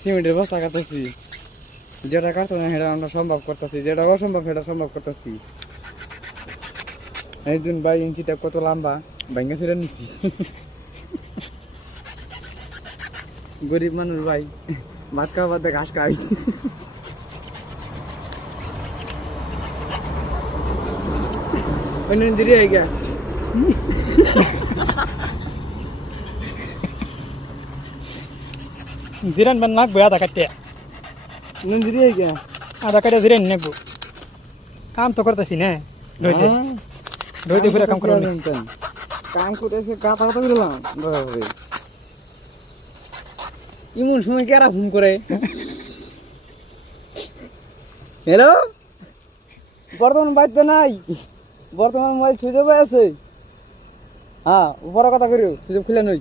সিমেন্টের বস্তা কাটতেছি, যেটা কাটতো না সেটা আমরা সম্ভব করতেছি, যেটা অসম্ভব সেটা সম্ভব করতেছি। একজন ভাই ইঞ্চিটা কত লম্বা ভাঙ্গা ছেড়ে নিচ্ছি। গরিব মানুষ ভাই, ভাত খাওয়া বাদ ঘাস খাই। দিদি গিয়া জিরান বান নাকবো আধা কাটতে, দিদি গিয়া আধা কাটে জিরান নেবো। কাম তো করতেছি না, রইতে রইতে ঘুরে কাম করে কাম করেছে গাতা গাতা করলাম। এমন সময় কারা ফোন করে? হ্যালো, বর্তমান বাড়িতে নাই, বর্তমান মোবাইল সুইচ অফ আছে। হ্যাঁ, বড় কথা করিও, সুইচ অফ খুলে নই।